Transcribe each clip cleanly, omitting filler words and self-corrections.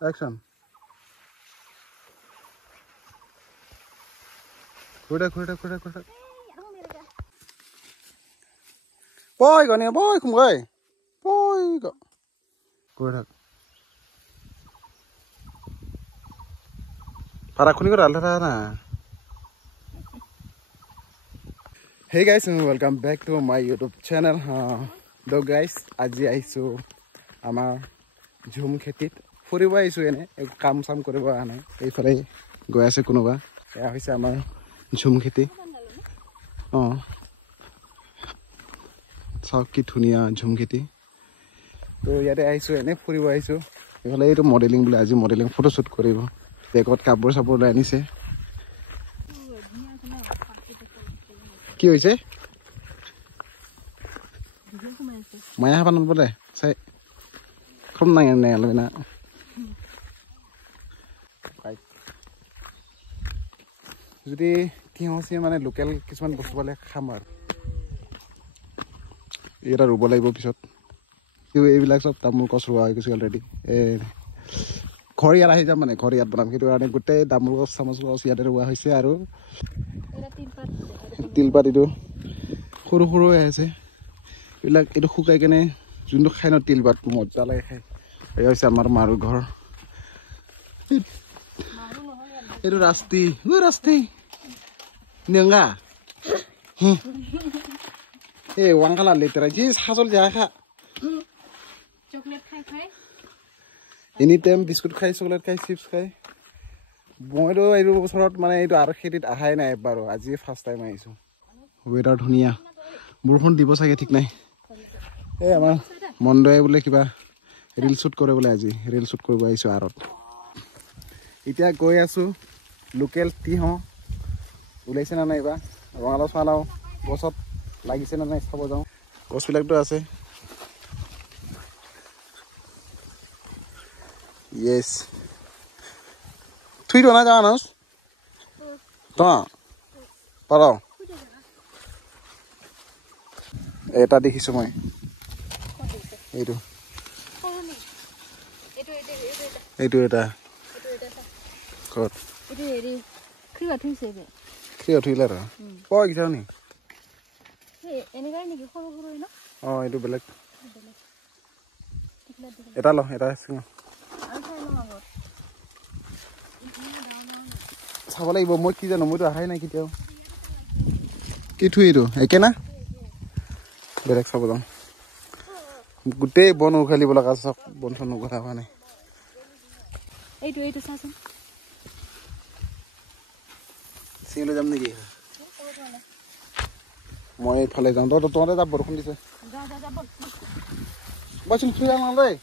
Action. Kuda. Boy, go near boy, come away. Boy, go. Kuda. Parakuni ko alra na. Hey guys, and welcome back to my YouTube channel. So guys, আজি আইছো আমাৰ ঝুম খেতিত ফুৰিব আইছো এনে কাম সাম কৰিব আনে এইফালে গৈ আছে কোনোবা এয়া হৈছে আমাৰ ঝুম খেতি চাওক কি ধুনীয়া ঝুম খেতি তো ইয়াতে আইছো এনে ফুৰিব আইছো এইফালে এইটো মডেলিং বুলি আজি মডেলিং ফটো শুট কৰিব বেগত কাপোৰ চাপোৰ লৈ আনিছে কি হৈছে মায়া হাবান বলে চাই খুব নাই নাই আলবিনা যদি তিয়ঁচি মানে লোকেল কিছুমান বস্তু পালে খাম আৰু এটা ৰুব লাগিব পিছত এইবিলাক চব তামোল গছ ৰোৱা হৈ গৈছে অলৰেডি ঘৰ ইয়াত আহি যাম মানে ঘৰ ইয়াত বনাম সেইটো কাৰণে গোটেই তামোল গছ চামোল গছ ইয়াতে ৰোৱা হৈছে আৰু তিলপাত এইটো সৰু সৰু হৈ আছে এইবিলাক এইটো শুকাই কেনে যোনটো খাই ন তিলপাতটো মজা লাগে খাই এয়া হৈছে আমাৰ মাৰুৰ ঘৰ এইটো ৰাস্তি নেঙা এই ওয়াংকালা লেতেৰা কি সাজল যায় খা চকলেট খাই এনি টাইম বিস্কুট খাই চকলেট খাই চিপছ খাই মইতো এইটো বছৰত মানে এইটো আৰু খেতিত আহাই নাই এবাৰো আজি ফাৰ্ষ্ট টাইম আহিছো ৱেডাৰ ধুনীয়া বৰষুণ দিব চাগে ঠিক নাই এই আমাৰ মন্দয়ে বোলে কিবা ৰিল শ্বুট কৰে বোলে আজি ৰিল শ্বুট কৰিব আহিছো আৰত এতিয়া গৈ আছো লোকেল তিহ ওলাইছে না নাই বা ৰঙালাও চালাও গছত লাগিছে না নাই চাব যাওঁ গছবিলাকতো আছে ইয়েছ থুই না যাওয়া নাস তো পাৰ এটা দেখিছো মই এইটো এইটো এটা কত এইটো হেৰি ক্ৰিয়া থৈছে ক্ৰিয়া থৈলা ৰ কই গিছাও নি এনেকাই নেকি সৰু সৰু ন এইটো বেলেগ এটা ল এটা আছে চাব লাগিব মই কি জানো মইতো আহাই নাই কেতিয়াও কি থুই এইটো একে না বেলেগ চাব যাওঁ গোটেই বন উঘালিব লগা চব বন চন উঘালা হোৱা নাই এইটো চাচোন চিঙলৈ যাম নেকি মই এইফালে যাওঁ তহঁতে যা বৰষুণ দিছে বচোন থুই আন দেই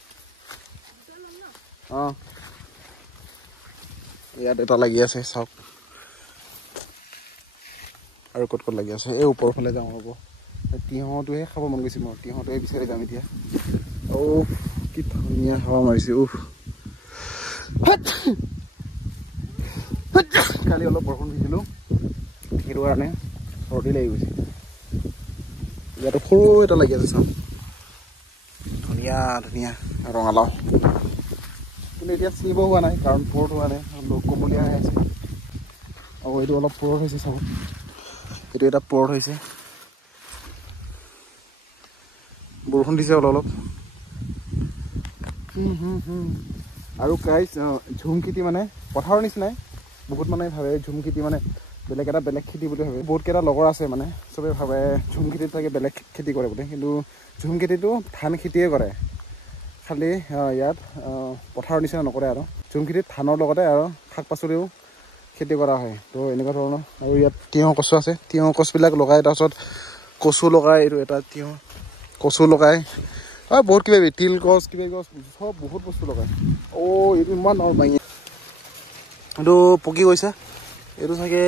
ইয়াত এটা লাগি আছে চাওক আৰু ক'ত লাগি আছে এই ওপৰৰ ফালে যাওঁ হ'ব তিয়হঁটোহে খাব মন গৈছে মই তিয়হঁটোহে বিচাৰি যাম এতিয়া কি ধুনীয়া হাৱা মাৰিছে কালি অলপ বৰষুণ দিছিলোঁ সেইটো কাৰণে চৰ্দি লাগি গৈছে ইয়াতো সৰু এটা লাগি আছে চাওক ধুনীয়া ৰঙালাও কিন্তু এতিয়া চিনিব হোৱা নাই কাৰণ পুৰত হোৱা নাই কোমলীয়া হৈ আছে এইটো অলপ পুৰত হৈছে চাওক এইটো এটা পুৰত হৈছে বৰষুণ দিছে অলপ আৰু গাইজ ঝুম খেতি মানে পথাৰৰ নিচিনাই বহুত মানে ভাবে ঝুম খেতি মানে বেলেগ এটা বেলেগ খেতি বুলি ভাবে বহুত কেইটা লগৰ আছে মানে চবে ভাবে ঝুম খেতিত চাগে বেলেগ খেতি কৰে বুলি কিন্তু ঝুম খেতিটো ধান খেতিয়ে কৰে খালি ইয়াত পথাৰৰ নিচিনা নকৰে আৰু ঝুম খেতিত ধানৰ লগতে আৰু শাক পাচলিও খেতি কৰা হয় তো এনেকুৱা ধৰণৰ আৰু ইয়াত তিয়ঁহ কচু আছে তিয়ঁহ কচুবিলাক লগাই তাৰপিছত কচু লগাই এইটো এটা তিয়ঁহ কচু লগাই বহুত কিবা তিল গছ কিবা গছ চব বহুত বস্তু লগাই এইটো ইমান মাঙি এইটো পকি গৈছে এইটো চাগে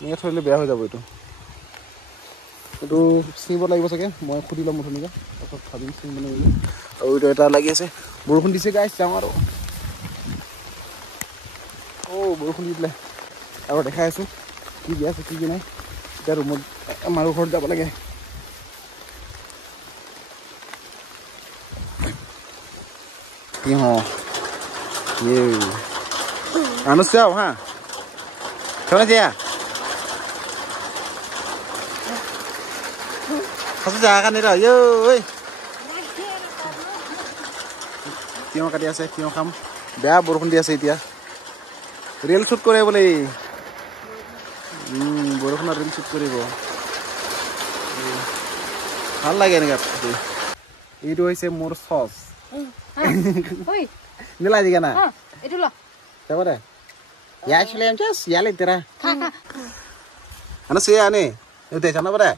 এনেকৈ থৈ দিলে বেয়া হৈ যাব এইটো ছিঙিব লাগিব চাগে মই সুধি ল'ম মুঠনিকে তাৰপিছত ভাবিম ছিঙিব লাগিব আৰু এইটো এটা লাগি আছে বৰষুণ দিছে গাইছ যাওঁ আৰু বৰষুণ দি দিলে আৰু দেখাই আছোঁ কি দিয়া আছে কি নাই এতিয়া ৰুমত মাৰো ঘৰত যাব লাগে তিয়ঁহ Anus jauh, ha? Kau nak dia? Kasu jangan ni dah, yo, oi. Tiang kat dia se, tiang kam. Dah borokon dia se dia. Real shoot kore boleh. Borokon real shoot kore bo. Hal lagi ni kat. Itu ise mur sauce. Oi. Nila juga na. Itu loh. Siapa deh? Ya actually I'm just yelling tera. Kakak. Ano siya ni? Udah sana pada.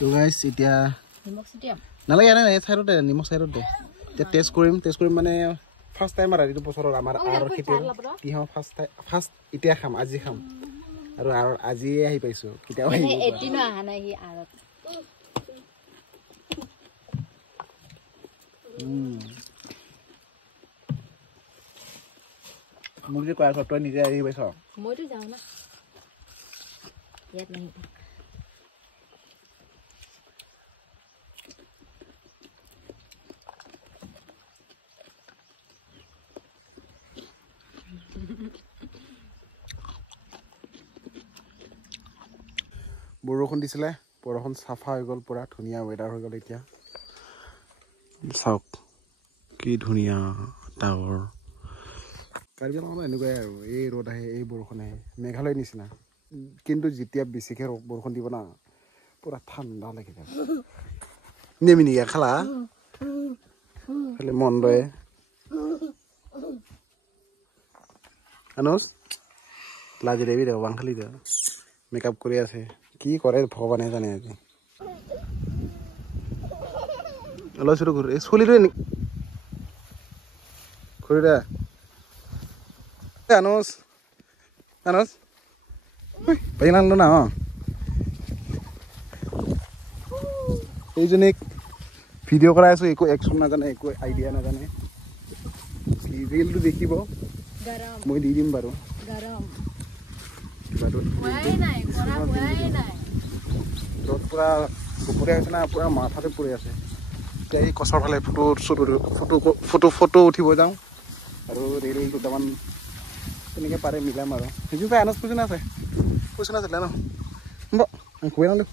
So guys, এতিয়া নিমখ সিটিয়াম নালাগে না এই সাইডতে নিমখ সাইডতে তে test কৰিম মানে first time আৰু এইটো বছৰৰ আমাৰ আৰু খেতি তিহ ফাৰ্স্ট এতিয়া খাম আজি খাম আৰু আজি আহি পাইছো কিটা আহি এদিন আহা নাই হি আৰত মোক যে কয় তই নিজে আহি পাইছ মইতো যাও না ইয়াত নাই বৰষুণ দিছিলে বৰষুণ সাফা হৈ গ'ল পুৰা ধুনীয়া ওয়েদাৰ হৈ গ'ল এতিয়া চাওক কি ধুনীয়া ডাৱৰ কাৰ্বি আংলঙত এনেকুৱাই আৰু এই ৰ'দ আহে এই বৰষুণ আহে মেঘালয়ৰ নিচিনা কিন্তু যেতিয়া বেছিকৈ বৰষুণ দিব না পুৰা ঠাণ্ডা লাগি যায় নেমিনিয়া খালা খালি মন দয়ে আনুস লাজি দেবি দেব বাংখালি দেব মেকআপ কৰি আছে কি কৰে ভগৱানে জানে আজি অলপ ছোট ঘূৰি চলিটো ঘূৰি দে আনুস আনুস পাই নানো না এইজনীক ভিডিঅ' কৰাই আছো একো একশ্যন নাজানে একো আইডিয়া নাজানে ৰিলটো দেখিব গৰম মই দি দিম বাৰু গৰম ৰ'দ পুৰা দুপৰীয়া হৈছে না পুৰা মাথাতে পৰি আছে এতিয়া এই কছৰ ফালে ফটো উঠিব যাওঁ আৰু ৰিল দুটামান তেনেকৈ পাৰে মিলাম আৰু সেইটো পাই আনছ কুচোন আছে আছিলে ন খুৱাই নালোঁ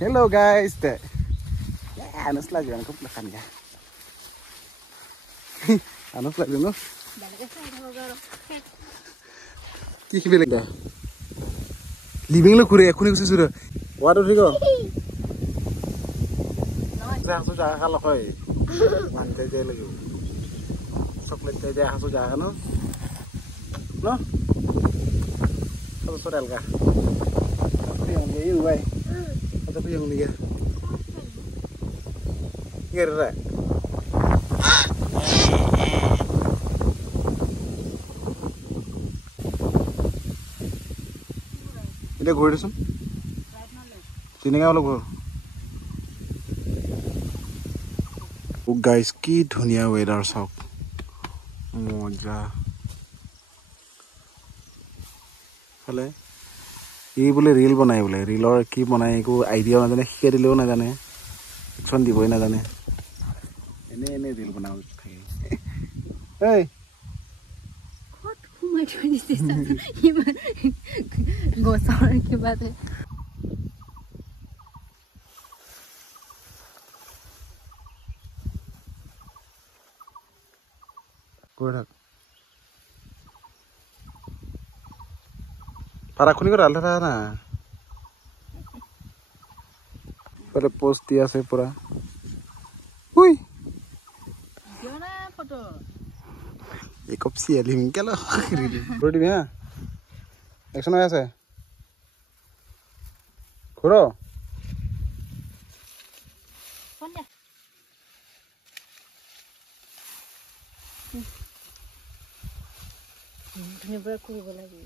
hello' guys De Anos lagi kan kok lekan ya. Anos lagi no. Ki bilang dah. Living lo kure aku ni kusi sudah. Waduh rigo. Saya sudah kalau koi. Mantai je lagi. Coklat je aku sudah kan no. No. Kalau sudah elga. Tapi yang dia itu baik. Tapi yang dia. Kira. Ini gue disum. Sini nggak lo gue. Guys, ki dunia weather sok. Moja. Kale. Ini boleh reel banai boleh. Reel or ki banai ku idea na jane, kira reel na jane. Action di boleh na jane. Ini reel banaw থাকে এই কত ঘুমাই থৈ দিছে ইমান গোসাৰ কিবা দে Kora para খুনি করে আলরা না পরে পোস্ট দিয়া আছে পুরা উই foto. Ikop sih ya limke lo. Bro di mana? Action apa sih? Kuro. Mana? Ini berapa lagi?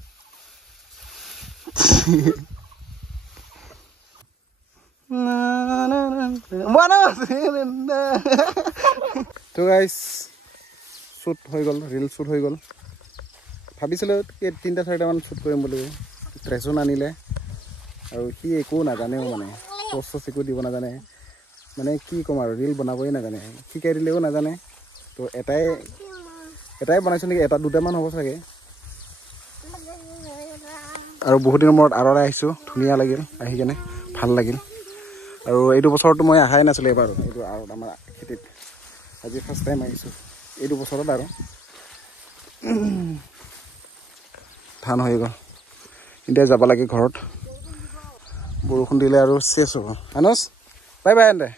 Mana? So guys, shoot হৈ গল রিল shoot হৈ গল ভাবিছিলো 3টা 4টা মান shoot কৰিম বুলি ৰেচন আনিলে আৰু সি একো নাজানেও মানে পষ্ট একো দিব নাজানে মানে কি ক'ম আৰু ৰিল বনাবই নাজানে শিকাই দিলেও নাজানে তো এটাই বনাইছোঁ নেকি এটা দুটামান হ'ব চাগে আৰু বহুত দিনৰ মূৰত আৰলে আহিছোঁ ধুনীয়া লাগিল আহি কেনে ভাল লাগিল আৰু এইটো বছৰতো মই অহাই নাছিলোঁ এবাৰ এইটো আৰু আমাৰ খেতিত আজি ফাৰ্ষ্ট টাইম আহিছোঁ এইটো বছৰত আৰু ধান হৈ গ'ল এতিয়া যাব লাগে ঘৰত বৰষুণ দিলে আৰু চেছ হ'ব আনছ বাই বাই এন্তে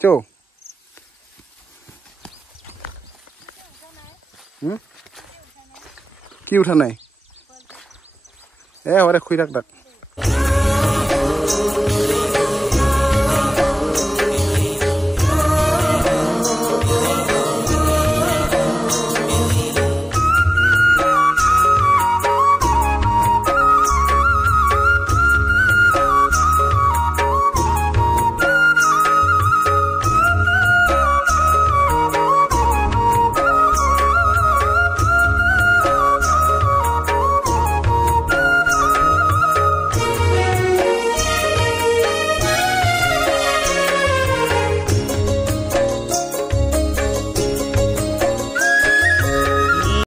চৌ কি উঠা নাই হ'ব দে শুই থাক তাক